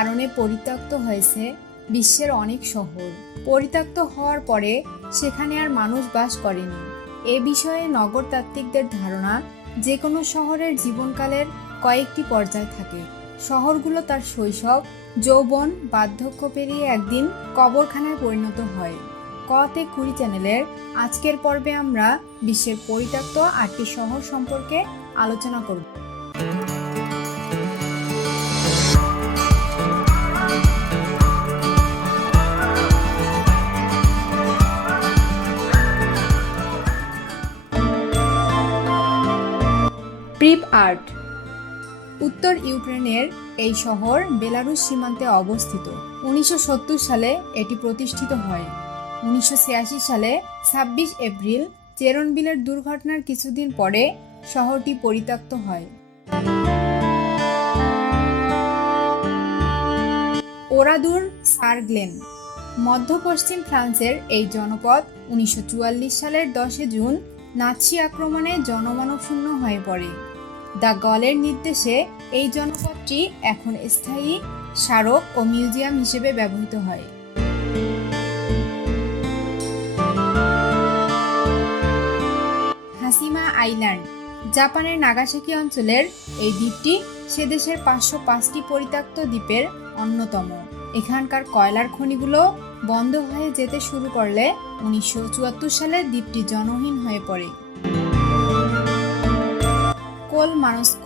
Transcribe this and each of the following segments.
কারণে পরিত্যক্ত হয়েছে বিশ্বের অনেক শহর। পরিত্যক্ত হওয়ার পরে সেখানে আর মানুষ বাস করেনি। এ বিষয়ে নগরতাত্ত্বিকদের ধারণা, যে কোনো শহরের জীবনকালের কয়েকটি পর্যায় থাকে। শহরগুলো তার শৈশব, যৌবন, বার্ধক্য পেরিয়ে একদিন কবরখানায় পরিণত হয়। কতে কুড়ি চ্যানেলের আজকের পর্বে আমরা বিশ্বের পরিত্যক্ত 8টি শহর সম্পর্কে আলোচনা করব। প্রিপআর্ট উত্তর ইউক্রেনের এই শহর বেলারুশ সীমান্তে অবস্থিত। 1970 সালে এটি প্রতিষ্ঠিত হয়। 1986 সালে 26 এপ্রিল চেরনবিলের দুর্ঘটনার কিছুদিন পরে শহরটি পরিত্যক্ত হয়। ওরাদুর সারগ্লেন মধ্য-পশ্চিম ফ্রান্সের এই জনপদ 1944 সালের 10 জুন নাৎসি আক্রমণে জনমানবশূন্য হয়ে পড়ে। দ্য গলের নির্দেশে এই জনপদটি এখন স্থায়ী স্মারক ও মিউজিয়াম হিসেবে ব্যবহৃত হয়। হাসিমা আইল্যান্ড জাপানের নাগাসাকি অঞ্চলের এই দ্বীপটি সে দেশের 505টি পরিত্যক্ত দ্বীপের অন্যতম। এখানকার কয়লার খনিগুলো বন্ধ হয়ে যেতে শুরু করলে 1974 সালে দ্বীপটি জনহীন হয়ে পড়ে। কোলমানস্ক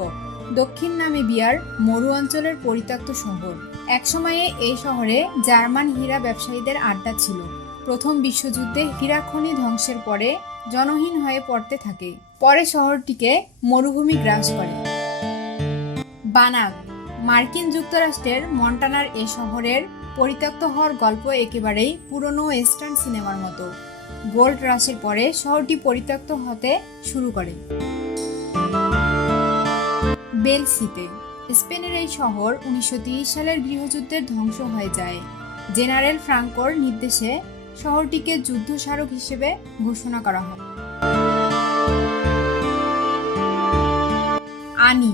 দক্ষিণ নামিবিয়ার মরু অঞ্চলের পরিত্যক্ত শহর। একসময়ে এই শহরে জার্মান হীরা ব্যবসায়ীদের আড্ডা ছিল। প্রথম বিশ্বযুদ্ধে হীরা খনি ধ্বংসের পরে জনহীন হয়ে পড়তে থাকে। পরে শহরটিকে মরুভূমি গ্রাস করে। বানাক মার্কিন যুক্তরাষ্ট্রের মন্টানার এ শহরের পরিত্যক্ত হওয়ার গল্প একেবারেই পুরনো ওয়েস্টার্ন সিনেমার মতো। গোল্ড রাশের পরে শহরটি পরিত্যক্ত হতে শুরু করে। বেলসিতে স্পেনের এই শহর 1930 সালের গৃহযুদ্ধের ধ্বংস হয়ে যায়। জেনারেল ফ্রাঙ্কোর নির্দেশে শহরটিকে যুদ্ধ স্মারক হিসেবে ঘোষণা করা হয়। আনি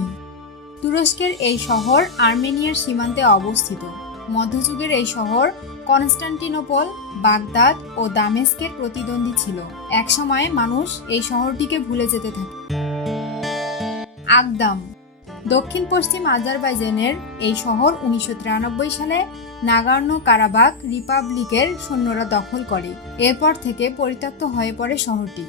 তুরস্কের এই শহর আর্মেনিয়ার সীমান্তে অবস্থিত। মধ্যযুগের এই শহর কনস্টান্টিনোপল, বাগদাদ ও দামেস্কের প্রতিদ্বন্দ্বী ছিল। একসময় মানুষ এই শহরটিকে ভুলে যেতে থাকে। আকদাম দক্ষিণ পশ্চিম আজারবাইজানের এই শহর 1993 সালে নাগর্নো কারাবাখ রিপাবলিকের সৈন্যরা দখল করে। এরপর থেকে পরিত্যক্ত হয়ে পড়ে শহরটি।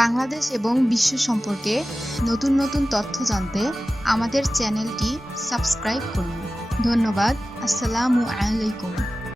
বাংলাদেশ এবং বিশ্ব সম্পর্কে নতুন নতুন তথ্য জানতে আমাদের চ্যানেলটি সাবস্ক্রাইব করুন। ধন্যবাদ। আসসালামু আলাইকুম।